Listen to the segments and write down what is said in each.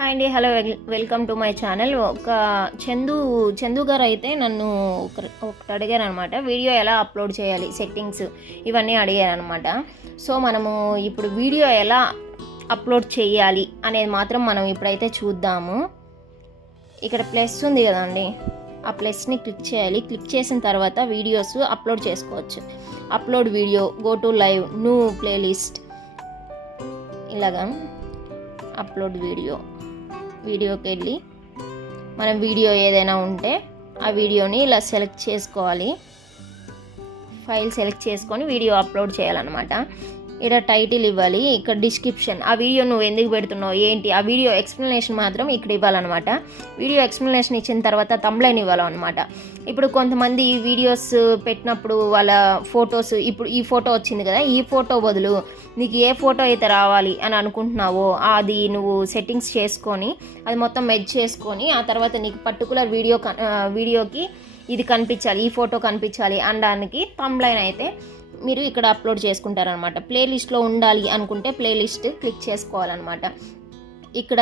Hi అండి, hello, welcome to my channel. Chandu గారు అయితే నన్ను ఒకటి అడిగారు అనమాట. వీడియో ఎలా అప్లోడ్ చేయాలి, సెట్టింగ్స్ ఇవన్నీ అడిగారు అనమాట. సో మనము ఇప్పుడు వీడియో ఎలా అప్లోడ్ చేయాలి అనేది మాత్రం మనం ఇప్పుడైతే చూద్దాము. ఇక్కడ ప్లస్ ఉంది కదండి, ఆ ప్లస్ని క్లిక్ చేయాలి. క్లిక్ చేసిన తర్వాత వీడియోస్ అప్లోడ్ చేసుకోవచ్చు. Upload video, go to live, new playlist, ఇలాగా అప్లోడ్ వీడియోకి వెళ్ళి మనం వీడియో ఏదైనా ఉంటే ఆ వీడియోని ఇలా సెలెక్ట్ చేసుకోవాలి. ఫైల్ సెలెక్ట్ చేసుకొని వీడియో అప్లోడ్ చేయాలన్నమాట. ఇక్కడ టైటిల్ ఇవ్వాలి, ఇక్కడ డిస్క్రిప్షన్, ఆ వీడియో నువ్వు ఎందుకు పెడుతున్నావు ఏంటి, ఆ వీడియో ఎక్స్ప్లెనేషన్ మాత్రం ఇక్కడ ఇవ్వాలన్నమాట. వీడియో ఎక్స్ప్లెనేషన్ ఇచ్చిన తర్వాత థంబ్నెయిల్ ఇవ్వాలన్నమాట. ఇప్పుడు కొంతమంది వీడియోస్ పెట్టినప్పుడు వాళ్ళ ఫొటోస్, ఇప్పుడు ఈ ఫోటో వచ్చింది కదా, ఈ ఫోటో బదులు నీకు ఏ ఫోటో అయితే రావాలి అని అనుకుంటున్నావో అది నువ్వు సెట్టింగ్స్ చేసుకొని అది మొత్తం మెర్జ్ చేసుకొని ఆ తర్వాత నీకు పర్టికులర్ వీడియోకి ఇది కనిపించాలి, ఈ ఫోటో కనిపించాలి అనడానికి థంబ్నెయిల్ అయితే మీరు ఇక్కడ అప్లోడ్ చేసుకుంటారనమాట. ప్లేలిస్ట్లో ఉండాలి అనుకుంటే ప్లేలిస్ట్ క్లిక్ చేసుకోవాలన్నమాట. ఇక్కడ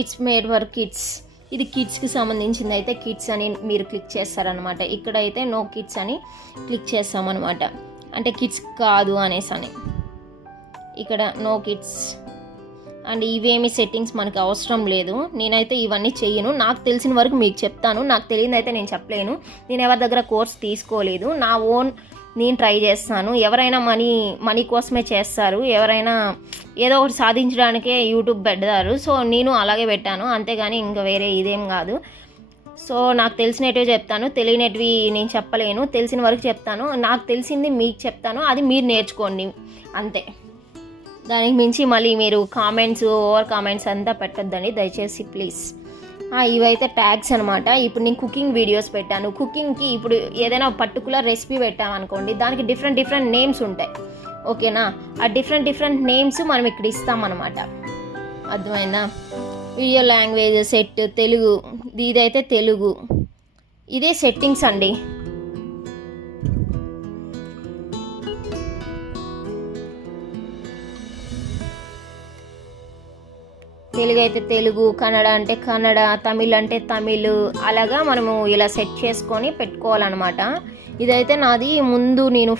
ఇట్స్ మేడ్ ఫర్ కిడ్స్, ఇది కిడ్స్కి సంబంధించింది అయితే కిడ్స్ అని మీరు క్లిక్ చేస్తారనమాట. ఇక్కడైతే నో కిడ్స్ అని క్లిక్ చేస్తామన్నమాట, అంటే కిడ్స్ కాదు అనేసి అని. ఇక్కడ నో కిడ్స్ అండ్ ఇవేమి సెట్టింగ్స్ మనకు అవసరం లేదు. నేనైతే ఇవన్నీ చెయ్యను, నాకు తెలిసిన వరకు మీకు చెప్తాను. నాకు తెలియదు అయితే నేను చెప్పలేను. నేను ఎవరి దగ్గర కోర్స్ తీసుకోలేదు, నా ఓన్ నేను ట్రై చేస్తాను. ఎవరైనా మనీ కోసమే చేస్తారు, ఎవరైనా ఏదో ఒకటి సాధించడానికే యూట్యూబ్ పెడతారు. సో నేను అలాగే పెట్టాను, అంతేగాని ఇంకా వేరే ఇదేం కాదు. సో నాకు తెలిసినవి చెప్తాను, తెలియనవి నేను చెప్పలేను. తెలిసిన వరకు చెప్తాను, నాకు తెలిసింది మీకు చెప్తాను, అది మీరు నేర్చుకోండి అంతే. దానికి మించి మళ్ళీ మీరు ఓవర్ కామెంట్స్ అంతా పెట్టొద్దండి దయచేసి ప్లీజ్. ఇవైతే ట్యాగ్స్ అనమాట. ఇప్పుడు నేను కుకింగ్ వీడియోస్ పెట్టాను. కుకింగ్కి ఇప్పుడు ఏదైనా పర్టికులర్ రెసిపీ పెట్టామనుకోండి, దానికి డిఫరెంట్ నేమ్స్ ఉంటాయి, ఓకేనా. ఆ డిఫరెంట్ నేమ్స్ మనం ఇక్కడ ఇస్తామన్నమాట, అర్థమైందా. వీడియో లాంగ్వేజ్ సెట్ తెలుగు, ఇదైతే తెలుగు. ఇదే సెట్టింగ్స్ అండి. తెలుగు అయితే తెలుగు, కన్నడ అంటే కన్నడ, తమిళ్ అంటే తమిళ్, అలాగా మనము ఇలా సెట్ చేసుకొని పెట్టుకోవాలన్నమాట. ఇదైతే నాది ముందు నేను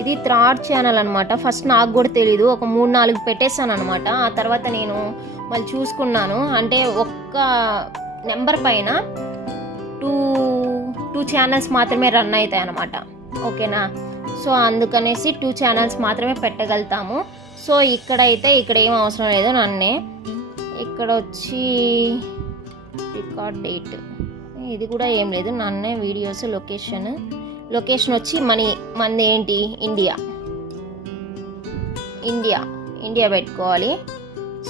ఇది థర్డ్ ఛానల్ అనమాట. ఫస్ట్ నాకు కూడా తెలీదు, ఒక 3-4 పెట్టేశాను అనమాట. ఆ తర్వాత నేను మళ్ళీ చూసుకున్నాను, అంటే ఒక్క నెంబర్ పైన టూ ఛానల్స్ మాత్రమే రన్ అవుతాయి అన్నమాట, ఓకేనా. సో అందుకనేసి 2 ఛానల్స్ మాత్రమే పెట్టగలుగుతాము. సో ఇక్కడ ఏం అవసరం లేదు నన్నే. ఇక్కడ వచ్చి రికార్డ్ డేట్, ఇది కూడా ఏం లేదు నన్నే. వీడియోస్ లొకేషన్ వచ్చి మనది ఏంటి, ఇండియా పెట్టుకోవాలి.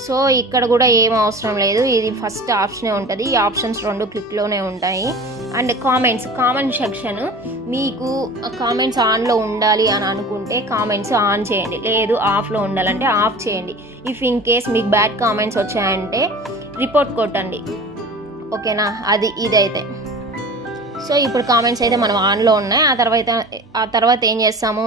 సో ఇక్కడ కూడా ఏం అవసరం లేదు, ఇది ఫస్ట్ ఆప్షనే ఉంటుంది. ఈ ఆప్షన్స్ 2 క్లిక్లోనే ఉంటాయి. అండ్ కామెంట్ సెక్షన్, మీకు కామెంట్స్ ఆన్లో ఉండాలి అని అనుకుంటే కామెంట్స్ ఆన్ చేయండి, లేదు ఆఫ్లో ఉండాలంటే ఆఫ్ చేయండి. ఇఫ్ ఇన్ కేస్ మీకు బ్యాడ్ కామెంట్స్ వచ్చాయంటే రిపోర్ట్ కొట్టండి, ఓకేనా. ఇదైతే సో ఇప్పుడు కామెంట్స్ అయితే మనం ఆన్లో ఉన్నాయి. ఆ తర్వాత ఏం చేస్తాము,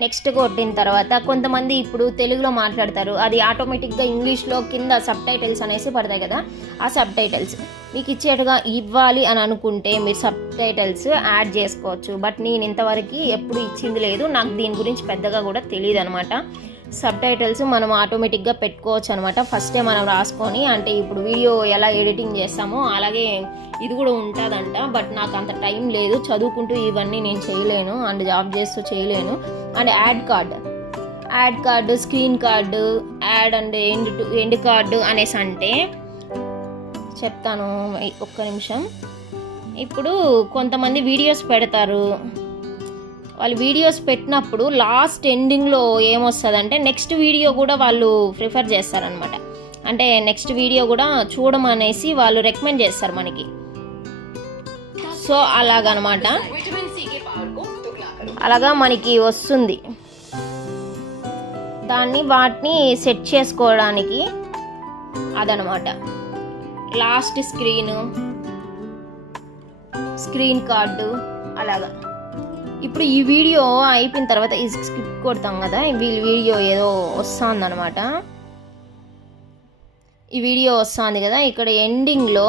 నెక్స్ట్ కొట్టిన తర్వాత కొంతమంది ఇప్పుడు తెలుగులో మాట్లాడతారు, అది ఆటోమేటిక్గా ఇంగ్లీష్లో కింద సబ్ టైటిల్స్ అనేసి పడతాయి కదా. ఆ సబ్ టైటిల్స్ మీకు ఇచ్చేట్టుగా ఇవ్వాలి అని అనుకుంటే మీరు సబ్ టైటిల్స్ యాడ్ చేసుకోవచ్చు. బట్ నేను ఇంతవరకు ఎప్పుడు ఇచ్చింది లేదు, నాకు దీని గురించి పెద్దగా కూడా తెలియదు అనమాట. సబ్ టైటిల్స్ మనం ఆటోమేటిక్గా పెట్టుకోవచ్చు అనమాట. ఫస్టే మనం రాసుకొని, అంటే ఇప్పుడు వీడియో ఎలా ఎడిటింగ్ చేస్తామో అలాగే ఇది కూడా ఉంటుందంట. బట్ నాకు అంత టైం లేదు, చదువుకుంటూ ఇవన్నీ నేను చేయలేను అండ్ జాబ్ చేస్తూ చేయలేను. And add card, screen card, add and end card అనేసి అంటే చెప్తాను, ఒక్క నిమిషం. ఇప్పుడు కొంతమంది వీడియోస్ పెడతారు, వాళ్ళు వీడియోస్ పెట్టినప్పుడు లాస్ట్ ఎండింగ్లో ఏమొస్తుందంటే నెక్స్ట్ వీడియో కూడా వాళ్ళు ప్రిఫర్ చేస్తారనమాట. అంటే నెక్స్ట్ వీడియో కూడా చూడమనేసి వాళ్ళు రికమెండ్ చేస్తారు మనకి. సో అలాగనమాట, అలాగా మనకి వస్తుంది. వాటిని సెట్ చేసుకోవడానికి అదనమాట. లాస్ట్ స్క్రీన్ కార్డు అలాగా. ఇప్పుడు ఈ వీడియో అయిపోయిన తర్వాత ఈ స్కిప్ కొడతాం కదా, వీళ్ళ వీడియో ఏదో వస్తుందన్నమాట. ఈ వీడియో వస్తుంది కదా, ఇక్కడ ఎండింగ్లో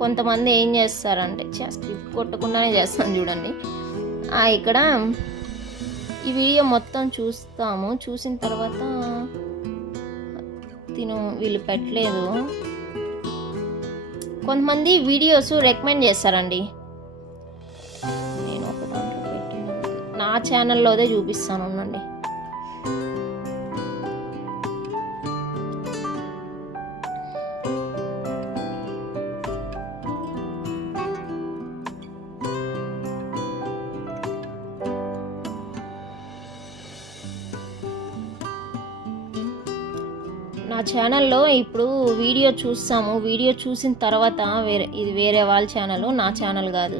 కొంతమంది ఏం చేస్తారంటే స్క్రిప్ట్ కొట్టకుండానే చేస్తాను చూడండి. ఇక్కడ ఈ వీడియో మొత్తం చూస్తాము, చూసిన తర్వాత వీళ్ళు పెట్టలేదు. కొంతమంది వీడియోస్ రికమెండ్ చేస్తారండి. నేను ఒక దాంట్లో పెట్టిన నా ఛానల్లోదే చూపిస్తాను ఉండండి. నా ఛానల్లో ఇప్పుడు వీడియో చూస్తాము, వీడియో చూసిన తర్వాత ఇది వేరే వాళ్ళ ఛానల్, నా ఛానల్ కాదు.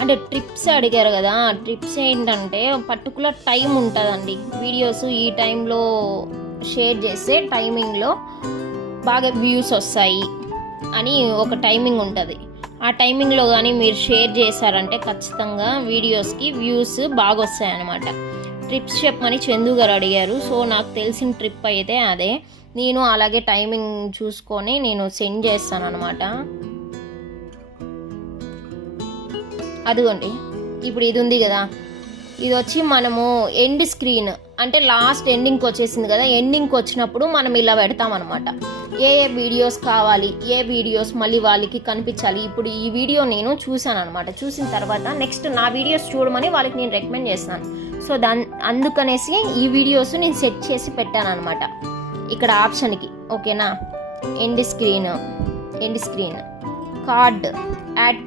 అంటే ట్రిప్స్ అడిగారు కదా, ట్రిప్స్ ఏంటంటే పర్టికులర్ టైం ఉంటుందండి. వీడియోస్ ఈ టైంలో షేర్ చేస్తే టైమింగ్లో బాగా వ్యూస్ వస్తాయి అని ఒక టైమింగ్ ఉంటుంది. ఆ టైమింగ్లో కానీ మీరు షేర్ చేశారంటే ఖచ్చితంగా వీడియోస్కి వ్యూస్ బాగా వస్తాయన్నమాట. ట్రిప్స్ చెప్పమని చందు గారు అడిగారు. సో నాకు తెలిసిన ట్రిప్ అయితే అదే. నేను అలాగే టైమింగ్ చూసుకొని నేను సెండ్ చేస్తాను అనమాట. అదిగోండి, ఇప్పుడు ఇది ఉంది కదా, ఇది వచ్చి మనము ఎండ్ స్క్రీన్ అంటే లాస్ట్ ఎండింగ్కి వచ్చేసింది కదా, ఎండింగ్కి వచ్చినప్పుడు మనం ఇలా పెడతామన్నమాట. ఏ వీడియోస్ కావాలి, ఏ వీడియోస్ మళ్ళీ వాళ్ళకి కనిపించాలి. ఇప్పుడు ఈ వీడియో నేను చూసాను అనమాట. చూసిన తర్వాత నెక్స్ట్ నా వీడియోస్ చూడమని వాళ్ళకి నేను రికమెండ్ చేస్తున్నాను. సో అందుకనేసి ఈ వీడియోస్ నేను సెట్ చేసి పెట్టాను అనమాట ఇక్కడ ఆప్షన్కి. ఓకేనా, end screen card, add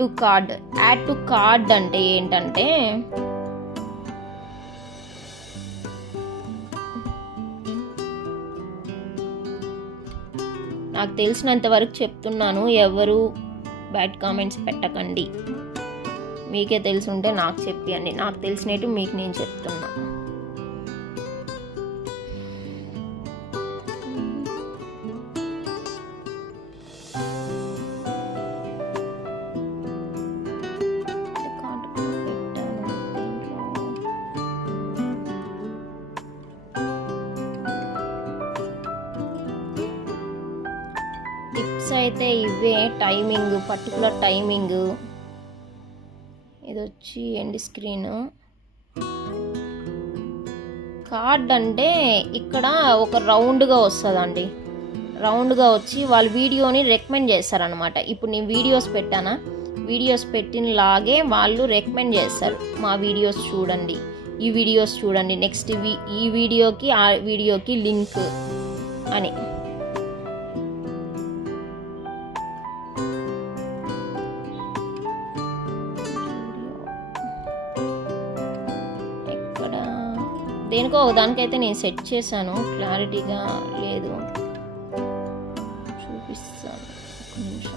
to card అంటే ఏంటంటే నాకు తెలిసినంత వరకు చెప్తున్నాను, ఎవరు బ్యాడ్ కామెంట్స్ పెట్టకండి. మీకే తెలుసుంటే నాకు చెప్పండి, నాకు తెలిసినట్టు మీకు నేను చెప్తున్నా. టిప్స్ అయితే ఇవే, టైమింగ్, పర్టికులర్ టైమింగ్. ఇది వచ్చి ఎండ్ స్క్రీన్. కార్డ్ అంటే ఇక్కడ ఒక రౌండ్గా వస్తుందండి, రౌండ్గా వచ్చి వాళ్ళు వీడియోని రికమెండ్ చేస్తారనమాట. ఇప్పుడు నేను వీడియోస్ పెట్టానా, వీడియోస్ పెట్టినలాగే వాళ్ళు రికమెండ్ చేస్తారు, మా వీడియోస్ చూడండి, ఈ వీడియోస్ చూడండి, నెక్స్ట్ ఈ వీడియోకి ఆ వీడియోకి లింక్ అని. దేనికో దానికైతే నేను సెట్ చేశాను, క్లారిటీగా లేదు, చూపిస్తాను ఒక నిమిషం.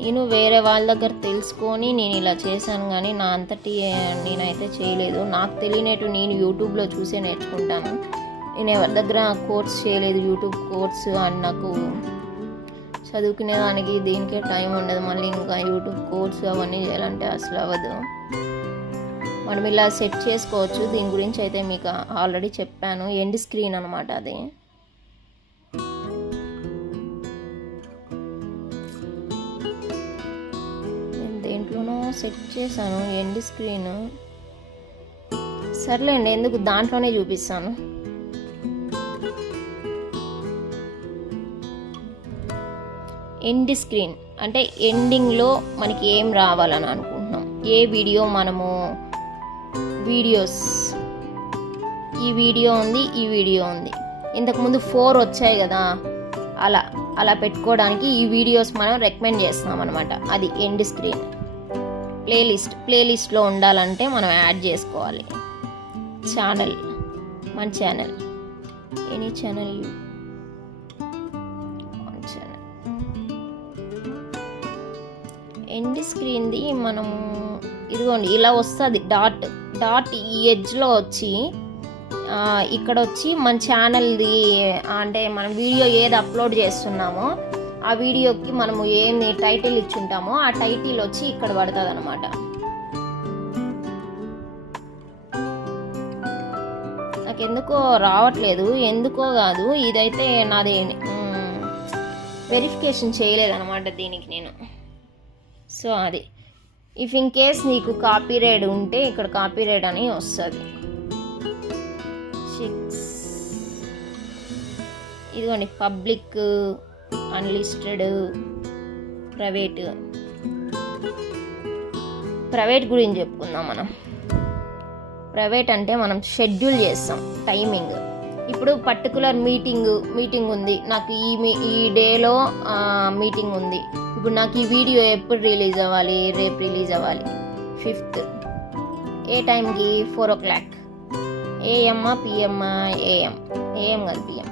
నేను వేరే వాళ్ళ దగ్గర తెలుసుకొని నేను ఇలా చేశాను, కానీ నా అంతటి నేనైతే చేయలేదు. నాకు తెలియనట్టు నేను యూట్యూబ్లో చూసే నేర్చుకుంటాను. నేను ఎవరి దగ్గర కోర్స్ చేయలేదు, యూట్యూబ్ కోర్స్. అండ్ నాకు చదువుకునేదానికి దీనికే టైం ఉండదు, మళ్ళీ ఇంకా యూట్యూబ్ కోర్స్ అవన్నీ చేయాలంటే అసలు అవ్వదు. మనం ఇలా సెట్ చేసుకోవచ్చు. దీని గురించి అయితే మీకు ఆల్రెడీ చెప్పాను. ఎండ్ స్క్రీన్ అనమాట అది. దేంట్లోనో సెట్ చేశాను ఎండ్ స్క్రీన్. సర్లేండి, ఎందుకు దాంట్లోనే చూపిస్తాను. ఎండ్ స్క్రీన్ అంటే ఎండింగ్లో మనకి ఏం రావాలని అనుకుంటున్నాం, ఏ వీడియో మనము వీడియోస్, ఈ వీడియో ఉంది, ఈ వీడియో ఉంది, ఇంతకుముందు 4 వచ్చాయి కదా, అలా పెట్టుకోవడానికి ఈ వీడియోస్ మనం రికమెండ్ చేస్తున్నాం అనమాట. అది ఎండ్ స్క్రీన్. ప్లేలిస్ట్లో ఉండాలంటే మనం యాడ్ చేసుకోవాలి. ఛానల్, మన ఛానల్, ఎనీ ఛానల్, ఎండ్ స్క్రీన్ది మనము ఇదిగోండి ఇలా వస్తుంది డాట్ ఈ ఎడ్జ్లో వచ్చి ఇక్కడ వచ్చి మన ఛానల్ది అంటే మనం వీడియో ఏది అప్లోడ్ చేస్తున్నామో ఆ వీడియోకి మనము ఏమి టైటిల్ ఇచ్చుంటామో ఆ టైటిల్ వచ్చి ఇక్కడ పడుతుంది అనమాట. నాకు ఎందుకో రావట్లేదు, ఎందుకో కాదు, ఇదైతే నాది వెరిఫికేషన్ చేయలేదన్నమాట దీనికి నేను. సో అది ఇఫ్ ఇన్ కేస్ నీకు కాపీరైట్ ఉంటే ఇక్కడ కాపీరైట్ అని వస్తుంది. ఇదిగోండి పబ్లిక్, అన్లిస్టెడ్, ప్రైవేట్ గురించి చెప్పుకుందాం మనం. ప్రైవేట్ అంటే మనం షెడ్యూల్ చేస్తాం టైమింగ్. ఇప్పుడు పర్టికులర్ మీటింగ్ ఉంది, నాకు ఈ డేలో మీటింగ్ ఉంది, ఇప్పుడు నాకు ఈ వీడియో ఎప్పుడు రిలీజ్ అవ్వాలి, రేపు రిలీజ్ అవ్వాలి 5th, ఏ టైంకి 4 o'clock AM PM, AM కాదు PM.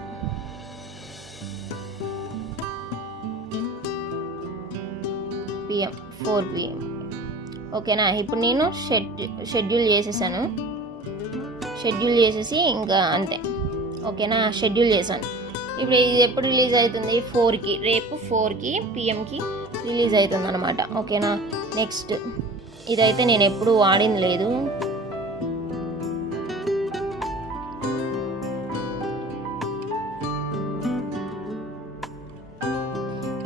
PM 4 PM. ఓకేనా, ఇప్పుడు నేను షెడ్యూల్ చేసేసాను, షెడ్యూల్ చేసేసి ఇంకా అంతే. ఓకేనా, షెడ్యూల్ చేశాను. ఇప్పుడు ఇది ఎప్పుడు రిలీజ్ అవుతుంది, 4కి, రేపు 4కి PMకి రిలీజ్ అవుతుంది అనమాట. ఓకేనా, నెక్స్ట్ ఇదైతే నేను ఎప్పుడు వాడింది లేదు.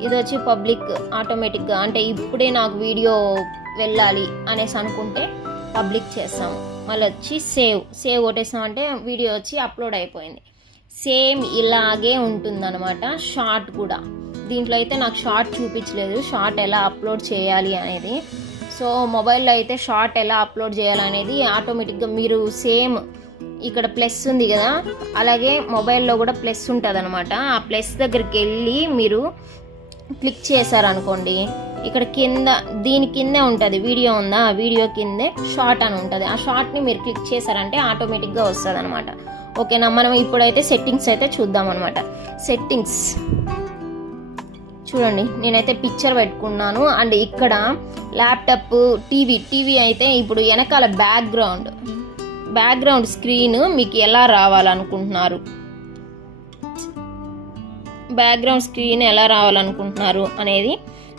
ఇది వచ్చి పబ్లిక్, ఆటోమేటిక్గా అంటే ఇప్పుడే నాకు వీడియో వెళ్ళాలి అనేసి అనుకుంటే పబ్లిక్ చేస్తాము. మళ్ళీ వచ్చి సేవ్ కొట్టేస్తామంటే వీడియో వచ్చి అప్లోడ్ అయిపోయింది. సేమ్ ఇలాగే ఉంటుందన్నమాట షార్ట్ కూడా. దీంట్లో అయితే నాకు షార్ట్ చూపించలేదు, షార్ట్ ఎలా అప్లోడ్ చేయాలి అనేది. సో మొబైల్లో అయితే షార్ట్ ఎలా అప్లోడ్ చేయాలనేది ఆటోమేటిక్గా మీరు సేమ్ ఇక్కడ ప్లస్ ఉంది కదా, అలాగే మొబైల్లో కూడా ప్లస్ ఉంటుంది అనమాట. ఆ ప్లస్ దగ్గరికి వెళ్ళి మీరు క్లిక్ చేశారనుకోండి, ఇక్కడ కింద దీని కిందే ఉంటుంది వీడియో ఉందా, ఆ వీడియో కిందే షార్ట్ అని ఉంటుంది. ఆ షార్ట్ని మీరు క్లిక్ చేశారంటే ఆటోమేటిక్గా వస్తుంది అనమాట. ఓకేనా, మనం ఇప్పుడైతే సెట్టింగ్స్ అయితే చూద్దాం అనమాట. సెట్టింగ్స్ చూడండి, నేనైతే పిక్చర్ పెట్టుకున్నాను. అండ్ ఇక్కడ ల్యాప్టాప్, టీవీ అయితే ఇప్పుడు వెనకాల బ్యాక్గ్రౌండ్ స్క్రీన్ మీకు ఎలా రావాలనుకుంటున్నారు, బ్యాక్గ్రౌండ్ స్క్రీన్ ఎలా రావాలనుకుంటున్నారు అనేది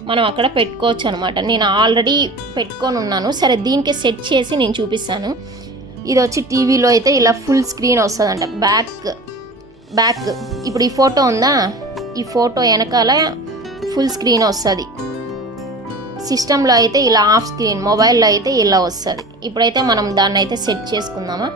మనం అక్కడ పెట్టుకోవచ్చు అనమాట. నేను ఆల్రెడీ పెట్టుకొని ఉన్నాను. సరే, దీనికే సెట్ చేసి నేను చూపిస్తాను. ఇది వచ్చి టీవీలో అయితే ఇలా ఫుల్ స్క్రీన్ వస్తుందంట. బ్యాక్ ఇప్పుడు ఈ ఫోటో ఉందా, ఈ ఫోటో వెనకాల ఫుల్ స్క్రీన్ వస్తుంది. సిస్టంలో అయితే ఇలా ఆఫ్ స్క్రీన్, మొబైల్లో అయితే ఇలా వస్తుంది. ఇప్పుడైతే మనం దాన్ని అయితే సెట్ చేసుకుందామా.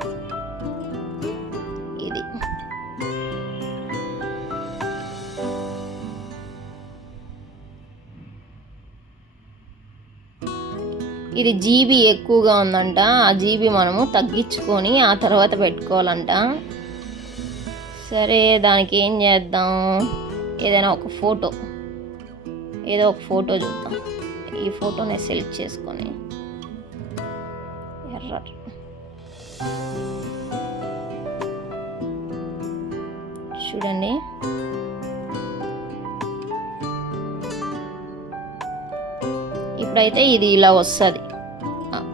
ఇది జీబీ ఎక్కువగా ఉందంట, ఆ జీబీ మనము తగ్గించుకొని ఆ తర్వాత పెట్టుకోవాలంట. సరే, దానికి ఏం చేద్దాం, ఏదైనా ఒక ఫోటో, ఏదో ఒక ఫోటో చూద్దాం. ఈ ఫోటోని సెలెక్ట్ చేసుకొని చూడండి, ఇప్పుడైతే ఇది ఇలా వస్తుంది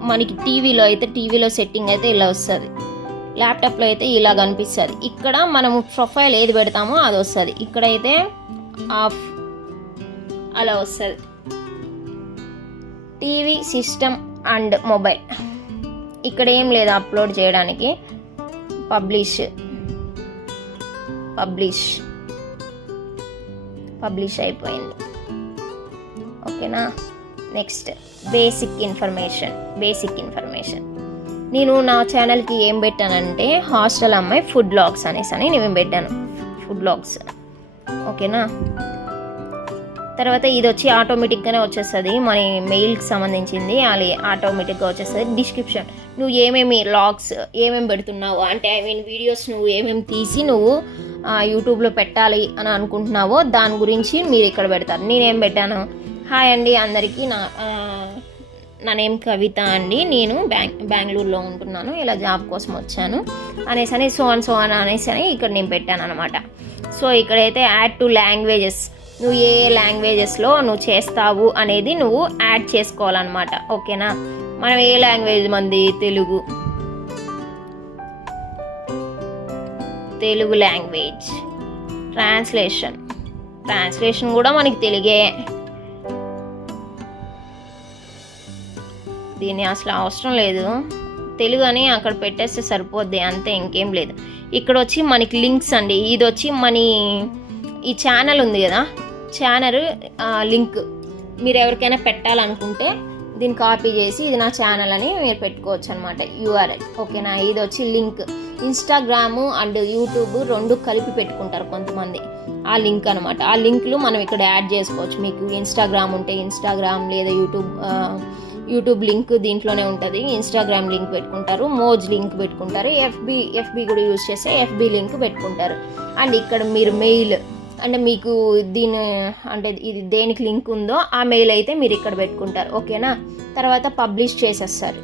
మనకి. టీవీలో సెట్టింగ్ అయితే ఇలా వస్తుంది, ల్యాప్టాప్లో అయితే ఇలా కనిపిస్తుంది. ఇక్కడ మనము ప్రొఫైల్ ఏది పెడతామో అది వస్తుంది. ఇక్కడైతే ఆఫ్ అలా వస్తుంది. టీవీ, సిస్టమ్ అండ్ మొబైల్, ఇక్కడ ఏం లేదు అప్లోడ్ చేయడానికి. పబ్లిష్ అయిపోయింది. ఓకేనా, నెక్స్ట్ బేసిక్ ఇన్ఫర్మేషన్. నేను నా ఛానల్కి ఏం పెట్టానంటే హాస్టల్ అమ్మాయి ఫుడ్ బ్లాగ్స్ అనేసి నేను పెట్టాను, ఫుడ్ బ్లాగ్స్. ఓకేనా, తర్వాత ఇది వచ్చి ఆటోమేటిక్గానే వచ్చేస్తుంది, మన మెయిల్కి సంబంధించింది. అది ఆటోమేటిక్గా వచ్చేస్తుంది. డిస్క్రిప్షన్, నువ్వు ఏమేమి లాగ్స్ ఏమేమి పెడుతున్నావు అంటే వీడియోస్ నువ్వు ఏమేమి తీసి నువ్వు యూట్యూబ్లో పెట్టాలి అని అనుకుంటున్నావో దాని గురించి మీరు ఇక్కడ పెడతారు. నేనేం పెట్టాను, హాయ్ అండి అందరికీ, నా నేమ్ కవిత అండి, నేను బెంగళూరులో ఉంటున్నాను, ఇలా జాబ్ కోసం వచ్చాను అనేసి సో అని అనేసి ఇక్కడ నేను పెట్టాను అనమాట. సో ఇక్కడైతే యాడ్ టు లాంగ్వేజెస్, నువ్వు ఏ లాంగ్వేజెస్లో నువ్వు చేస్తావు అనేది నువ్వు యాడ్ చేసుకోవాలన్నమాట. ఓకేనా, మనం ఏ లాంగ్వేజ్ మంది తెలుగు లాంగ్వేజ్. ట్రాన్స్లేషన్ కూడా మనకి తెలుగే. దీన్ని అసలు అవసరం లేదు, తెలుగు అని అక్కడ పెట్టేస్తే సరిపోద్ది అంతే, ఇంకేం లేదు. ఇక్కడ వచ్చి మనకి లింక్స్ అండి. ఇది వచ్చి ఈ ఛానల్ ఉంది కదా, ఛానల్ లింక్ మీరు ఎవరికైనా పెట్టాలనుకుంటే దీన్ని కాపీ చేసి ఇది నా ఛానల్ అని మీరు పెట్టుకోవచ్చు అనమాట, యూఆర్ఎల్. ఓకేనా. ఇది వచ్చి లింక్. ఇన్స్టాగ్రాము అండ్ యూట్యూబ్ రెండు కలిపి పెట్టుకుంటారు కొంతమంది, ఆ లింక్ అనమాట. ఆ లింక్లు మనం ఇక్కడ యాడ్ చేసుకోవచ్చు. మీకు ఇన్స్టాగ్రామ్ ఉంటే ఇన్స్టాగ్రామ్, లేదా యూట్యూబ్ లింక్ దీంట్లోనే ఉంటుంది. ఇన్స్టాగ్రామ్ లింక్ పెట్టుకుంటారు, మోజ్ లింక్ పెట్టుకుంటారు, ఎఫ్బి కూడా యూజ్ చేస్తే ఎఫ్బి లింక్ పెట్టుకుంటారు. అండ్ ఇక్కడ మీరు మెయిల్ అంటే మీకు ఇది దేనికి లింక్ ఉందో ఆ మెయిల్ అయితే మీరు ఇక్కడ పెట్టుకుంటారు. ఓకేనా. తర్వాత పబ్లిష్ చేసేస్తారు.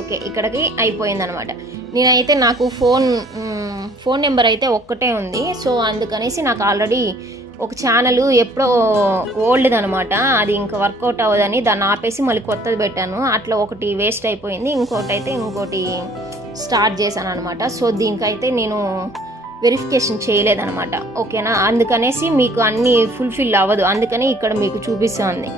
ఓకే, ఇక్కడికి అయిపోయిందనమాట. నేనైతే నాకు ఫోన్ నెంబర్ అయితే ఒక్కటే ఉంది. సో అందుకనేసి నాకు ఆల్రెడీ ఒక ఛానల్ ఎప్పుడో ఓల్డ్ది అనమాట, అది ఇంకా వర్కౌట్ అవ్వదని దాన్ని ఆపేసి మళ్ళీ కొత్తది పెట్టాను. అట్లా ఒకటి వేస్ట్ అయిపోయింది, ఇంకోటి స్టార్ట్ చేశాను అనమాట. సో దీనికైతే నేను వెరిఫికేషన్ చేయలేదనమాట. ఓకేనా. అందుకనేసి మీకు అన్నీ ఫుల్ఫిల్ అవ్వదు, అందుకని ఇక్కడ మీకు చూపిస్తుంది.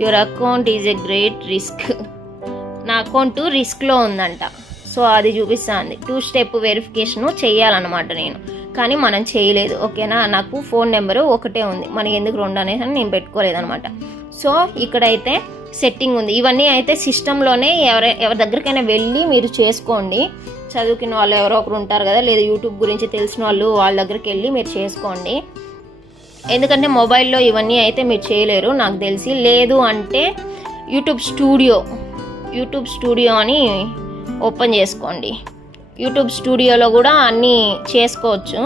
Your account is a great risk. నా అకౌంట్ రిస్క్లో ఉందంట. సో అది చూపిస్తుంది. 2 స్టెప్ వెరిఫికేషన్ చేయాలన్నమాట నేను, కానీ మనం చేయలేదు. ఓకేనా. నాకు ఫోన్ నెంబరు ఒకటే ఉంది, మనకి ఎందుకు 2 అనేసి నేను పెట్టుకోలేదనమాట. సో ఇక్కడైతే సెట్టింగ్ ఉంది. ఇవన్నీ అయితే సిస్టంలోనే ఎవరి దగ్గరికైనా వెళ్ళి మీరు చేసుకోండి. చదువుకున్న వాళ్ళు ఎవరో ఒకరు ఉంటారు కదా, లేదా యూట్యూబ్ గురించి తెలిసిన వాళ్ళు, వాళ్ళ దగ్గరికి వెళ్ళి మీరు చేసుకోండి. ఎందుకంటే మొబైల్లో ఇవన్నీ అయితే మీరు చేయలేరు నాకు తెలిసి. లేదు అంటే యూట్యూబ్ స్టూడియో అని ఓపెన్ చేసుకోండి. యూట్యూబ్ స్టూడియోలో కూడా అన్నీ చేసుకోవచ్చు.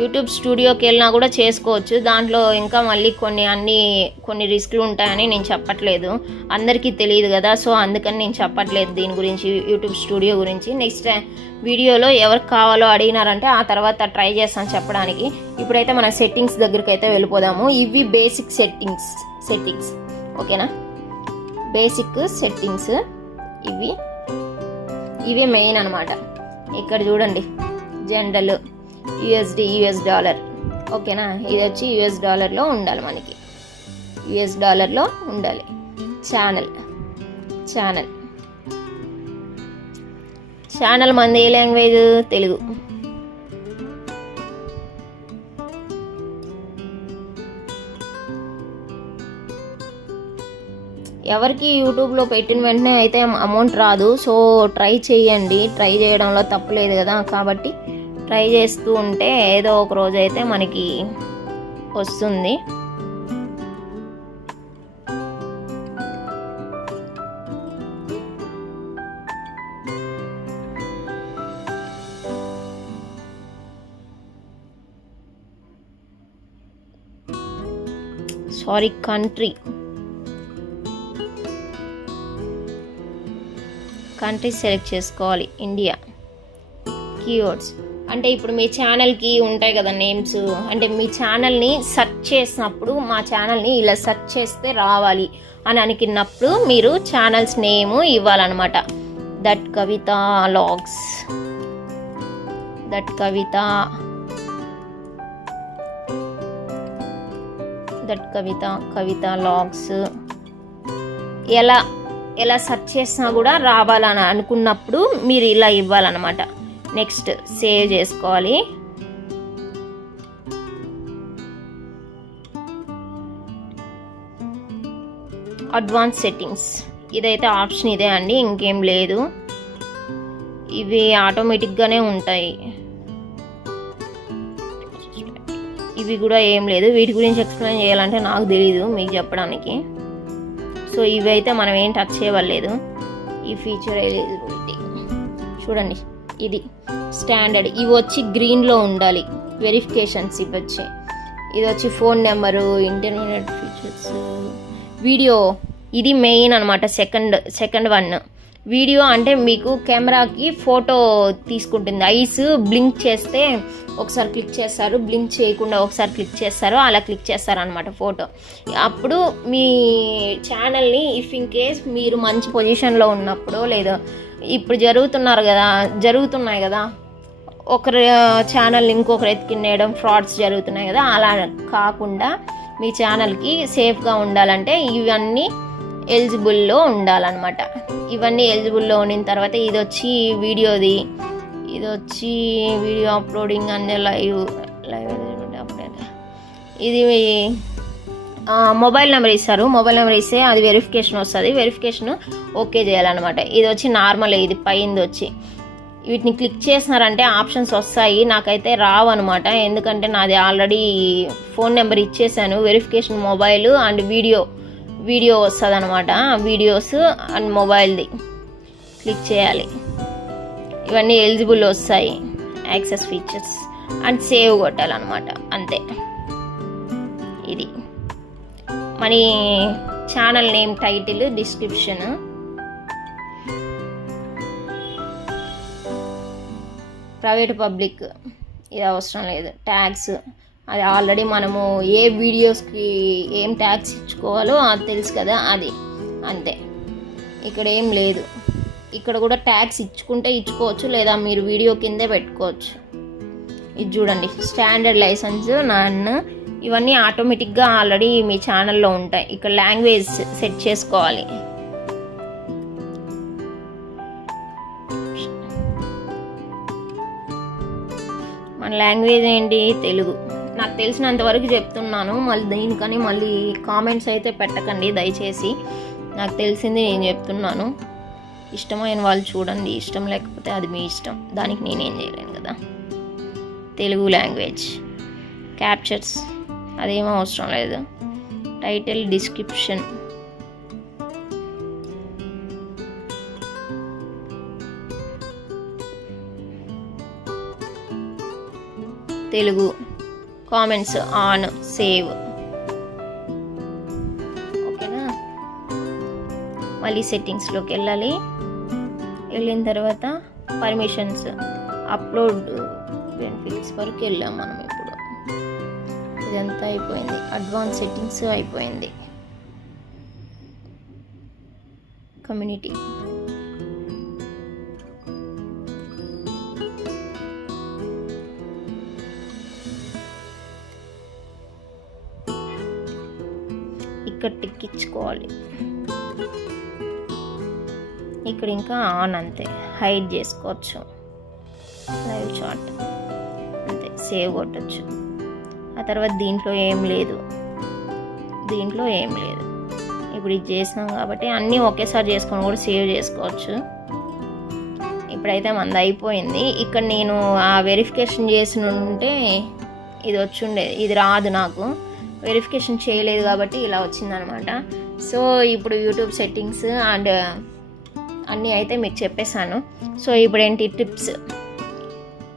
యూట్యూబ్ స్టూడియోకి వెళ్ళినా కూడా చేసుకోవచ్చు. దాంట్లో ఇంకా మళ్ళీ కొన్ని రిస్క్లు ఉంటాయని నేను చెప్పట్లేదు, అందరికీ తెలియదు కదా. సో అందుకని నేను చెప్పట్లేదు దీని గురించి, యూట్యూబ్ స్టూడియో గురించి. నెక్స్ట్ వీడియోలో ఎవరికి కావాలో అడిగినారంటే ఆ తర్వాత ట్రై చేస్తాను చెప్పడానికి. ఇప్పుడైతే మన సెట్టింగ్స్ దగ్గరికి అయితే వెళ్ళిపోదాము. ఇవి బేసిక్ సెట్టింగ్స్. ఓకేనా. బేసిక్ సెట్టింగ్స్ ఇవే మెయిన్ అనమాట. ఇక్కడ చూడండి, జనరల్, యుఎస్ డాలర్. ఓకేనా. ఇది వచ్చి యుఎస్ డాలర్లో ఉండాలి, మనకి యుఎస్ డాలర్లో ఉండాలి. ఛానల్ మంది ఏ లాంగ్వేజ్? తెలుగు. ఎవరికి యూట్యూబ్లో పెట్టిన వెంటనే అయితే అమౌంట్ రాదు. సో ట్రై చేయండి, ట్రై చేయడంలో తప్పులేదు కదా. కాబట్టి ట్రై చేస్తూ ఉంటే ఏదో ఒక రోజు అయితే మనకి వస్తుంది. కంట్రీ సెలెక్ట్ చేసుకోవాలి. ఇండియా. కీవర్డ్స్ అంటే ఇప్పుడు మీ ఛానల్కి ఉంటాయి కదా నేమ్స్, అంటే మీ ఛానల్ని సెర్చ్ చేసినప్పుడు మా ఛానల్ని ఇలా సెర్చ్ చేస్తే రావాలి అని అనుకున్నప్పుడు మీరు ఛానల్స్ నేము ఇవ్వాలన్నమాట. That Kavitha logs, that Kavitha logs. ఎలా సెర్చ్ చేసినా కూడా రావాలని అనుకున్నప్పుడు మీరు ఇలా ఇవ్వాలన్నమాట. నెక్స్ట్ సేవ్ చేసుకోవాలి. అడ్వాన్స్ సెట్టింగ్స్, ఇదైతే ఆప్షన్ ఇదే అండి, ఇంకేం లేదు. ఇవి ఆటోమేటిక్గానే ఉంటాయి, ఇవి కూడా ఏం లేదు. వీటి గురించి ఎక్స్ప్లెయిన్ చేయాలంటే నాకు తెలీదు మీకు చెప్పడానికి. సో ఇవి అయితే మనం ఏం టచ్ చేయవలేదు. ఈ ఫీచర్ ఎలిజిబిలిటీ చూడండి, ఇది స్టాండర్డ్. ఇవి వచ్చి గ్రీన్లో ఉండాలి వెరిఫికేషన్స్. ఇది వచ్చి ఫోన్ నెంబరు, ఇంటర్నెట్ ఫీచర్స్, ఇది మెయిన్ అనమాట. సెకండ్ వన్ వీడియో అంటే మీకు కెమెరాకి ఫోటో తీసుకుంటుంది. ఐస్ బ్లింక్ చేస్తే ఒకసారి క్లిక్ చేస్తారు, బ్లింక్ చేయకుండా ఒకసారి క్లిక్ చేస్తారు, అలా క్లిక్ చేస్తారనమాట ఫోటో. అప్పుడు మీ ఛానల్ని ఇఫ్ ఇన్ కేస్ మీరు మంచి పొజిషన్లో ఉన్నప్పుడు, లేదా ఇప్పుడు జరుగుతున్నాయి కదా ఒకరి ఛానల్ని ఇంకొకరు ఎత్తుకునేయడం, ఫ్రాడ్స్ జరుగుతున్నాయి కదా, అలా కాకుండా మీ ఛానల్కి సేఫ్గా ఉండాలంటే ఇవన్నీ ఎలిజిబుల్లో ఉండాలన్నమాట. ఇవన్నీ ఎలిజిబుల్లో ఉండిన తర్వాత ఇది వచ్చి వీడియో అప్లోడింగ్ అంటే లైవ్ ఇది మొబైల్ నెంబర్ ఇస్తారు. మొబైల్ నెంబర్ ఇస్తే అది వెరిఫికేషన్ వస్తుంది. వెరిఫికేషన్ ఓకే చేయాలన్నమాట. ఇది వచ్చి నార్మల్, ఇది పైంది వచ్చి వీటిని క్లిక్ చేసినారంటే ఆప్షన్స్ వస్తాయి. నాకైతే రావు అనమాట, ఎందుకంటే నాది ఆల్రెడీ ఫోన్ నెంబర్ ఇచ్చేసాను. వెరిఫికేషన్ మొబైల్ అండ్ వీడియో వస్తుంది అనమాట. వీడియోస్ అండ్ మొబైల్ది క్లిక్ చేయాలి. ఇవన్నీ ఎలిజిబుల్ వస్తాయి. యాక్సెస్ ఫీచర్స్ అండ్ సేవ్ కొట్టాలన్నమాట, అంతే. ఇది మన channel name, title, description, private, public ఇది అవసరం లేదు. ట్యాగ్స్ అది ఆల్రెడీ మనము ఏ వీడియోస్కి ఏం ట్యాగ్స్ ఇచ్చుకోవాలో అది తెలుసు కదా, అది అంతే. ఇక్కడ ఏం లేదు. ఇక్కడ కూడా ట్యాగ్స్ ఇచ్చుకుంటే ఇచ్చుకోవచ్చు, లేదా మీరు వీడియో కిందే పెట్టుకోవచ్చు. ఇది చూడండి, స్టాండర్డ్ లైసెన్స్, ఇవన్నీ ఆటోమేటిక్గా ఆల్రెడీ మీ ఛానల్లో ఉంటాయి. ఇక్కడ లాంగ్వేజ్ సెట్ చేసుకోవాలి. మన లాంగ్వేజ్ ఏంటి? తెలుగు. నాకు తెలిసినంత వరకు చెప్తున్నాను. దీనికని మళ్ళీ కామెంట్స్ అయితే పెట్టకండి దయచేసి. నాకు తెలిసింది నేను చెప్తున్నాను. ఇష్టమైన వాళ్ళు చూడండి, ఇష్టం లేకపోతే అది మీ ఇష్టం, దానికి నేనేం చేయలేను కదా. తెలుగు లాంగ్వేజ్. క్యాప్చర్స్ అదేం అవసరం లేదు. Title, description, Telugu, comments on, save. ఓకేనా. మళ్ళీ సెట్టింగ్స్లోకి వెళ్ళిన తర్వాత పర్మిషన్స్, అప్లోడ్ బెనిఫిట్స్ వరకు వెళ్ళాం మనం. ఇప్పుడు ఇదంతా అయిపోయింది. అడ్వాన్స్ సెట్టింగ్స్ అయిపోయింది. కమ్యూనిటీ, ఇక్కడ టిక్ ఇచ్చుకోవాలి. ఇక్కడ ఇంకా ఆన్, అంతే. హైడ్ చేసుకోవచ్చు. లైవ్ చాట్ అంతే. సేవ్ కొట్టచ్చు. ఆ తర్వాత దీంట్లో ఏం లేదు. ఇప్పుడు ఇది చేసినాం కాబట్టి అన్నీ ఒకేసారి చేసుకొని కూడా సేవ్ చేసుకోవచ్చు. ఇప్పుడైతే మంది అయిపోయింది. ఇక్కడ నేను ఆ వెరిఫికేషన్ చేసి ఉంటే ఇది వచ్చుండేది. ఇది రాదు, నాకు వెరిఫికేషన్ చేయలేదు కాబట్టి ఇలా వచ్చిందనమాట. సో ఇప్పుడు యూట్యూబ్ సెట్టింగ్స్ అండ్ అన్నీ అయితే మీకు చెప్పేశాను. సో ఇప్పుడు ఏంటి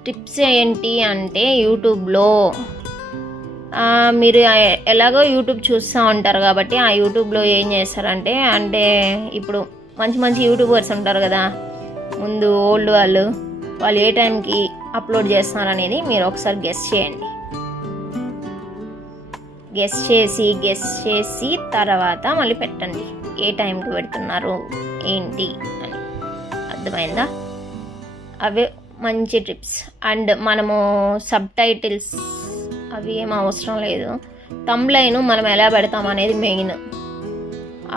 టిప్స్ ఏంటి అంటే, యూట్యూబ్లో మీరు ఎలాగో యూట్యూబ్ చూస్తూ ఉంటారు కాబట్టి ఆ యూట్యూబ్లో ఏం చేస్తారంటే, ఇప్పుడు మంచి యూట్యూబర్స్ ఉంటారు కదా, ముందు ఓల్డ్ వాళ్ళు ఏ టైంకి అప్లోడ్ చేస్తున్నారు అనేది మీరు ఒకసారి గెస్ చేయండి. గెస్ చేసి తర్వాత మళ్ళీ పెట్టండి ఏ టైంకి పెడుతున్నారు ఏంటి అని. అర్థమైందా? అవే మంచి టిప్స్. అండ్ మనము సబ్ టైటిల్స్ అవి ఏం అవసరం లేదు. థంబ్నెయిల్ మనం ఎలా పెడతాం అనేది మెయిన్.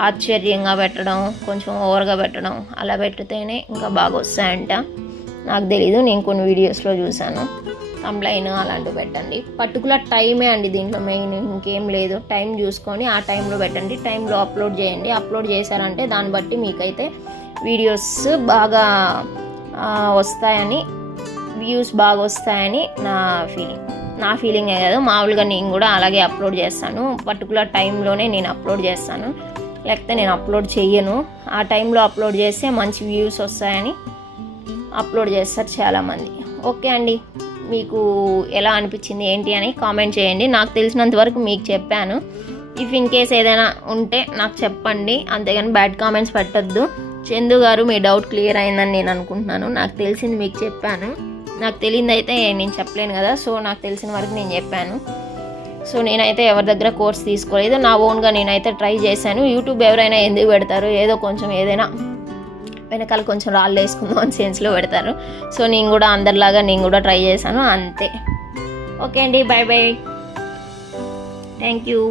ఆశ్చర్యంగా పెట్టడం, కొంచెం ఓవర్గా పెట్టడం, అలా పెట్టితేనే ఇంకా బాగా వస్తాయంట. నాకు తెలీదు, నేను కొన్ని వీడియోస్లో చూసాను. థంబ్నెయిల్ అలాంటివి పెట్టండి. పర్టికులర్ టైమే అండి దీంట్లో మెయిన్, ఇంకేం లేదు. టైం చూసుకొని ఆ టైంలో పెట్టండి. టైంలో అప్లోడ్ చేయండి. అప్లోడ్ చేశారంటే దాన్ని బట్టి మీకైతే వీడియోస్ బాగా వస్తాయని, వ్యూస్ బాగా వస్తాయని నా ఫీలింగే కాదు, మామూలుగా నేను కూడా అలాగే అప్లోడ్ చేస్తాను. పర్టికులర్ టైంలోనే నేను అప్లోడ్ చేస్తాను, లేకపోతే నేను అప్లోడ్ చెయ్యను. ఆ టైంలో అప్లోడ్ చేస్తే మంచి వ్యూస్ వస్తాయని అప్లోడ్ చేస్తారు చాలామంది. ఓకే అండి, మీకు ఎలా అనిపించింది ఏంటి అని కామెంట్ చేయండి. నాకు తెలిసినంత వరకు మీకు చెప్పాను. ఇఫ్ ఇన్ కేస్ ఏదైనా ఉంటే నాకు చెప్పండి, అంతేగాని బ్యాడ్ కామెంట్స్ పెట్టద్దు. చందు గారు మీ డౌట్ క్లియర్ అయిందని నేను అనుకుంటున్నాను. నాకు తెలిసింది మీకు చెప్పాను, నాకు తెలియదు అయితే నేను చెప్పలేను కదా. సో నాకు తెలిసిన వరకు నేను చెప్పాను. సో నేనైతే ఎవరి దగ్గర కోర్స్ తీసుకోలేదు, నా ఓన్గా నేనైతే ట్రై చేశాను. యూట్యూబ్ ఎవరైనా ఎందుకు పెడతారు, ఏదో కొంచెం ఏదైనా వెనకాల కొంచెం రాళ్ళు వేసుకుందాం అని సెన్స్లో పెడతారు. సో నేను కూడా అందరిలాగా నేను కూడా ట్రై చేశాను అంతే. ఓకే అండి, బాయ్ బాయ్, థ్యాంక్ యూ.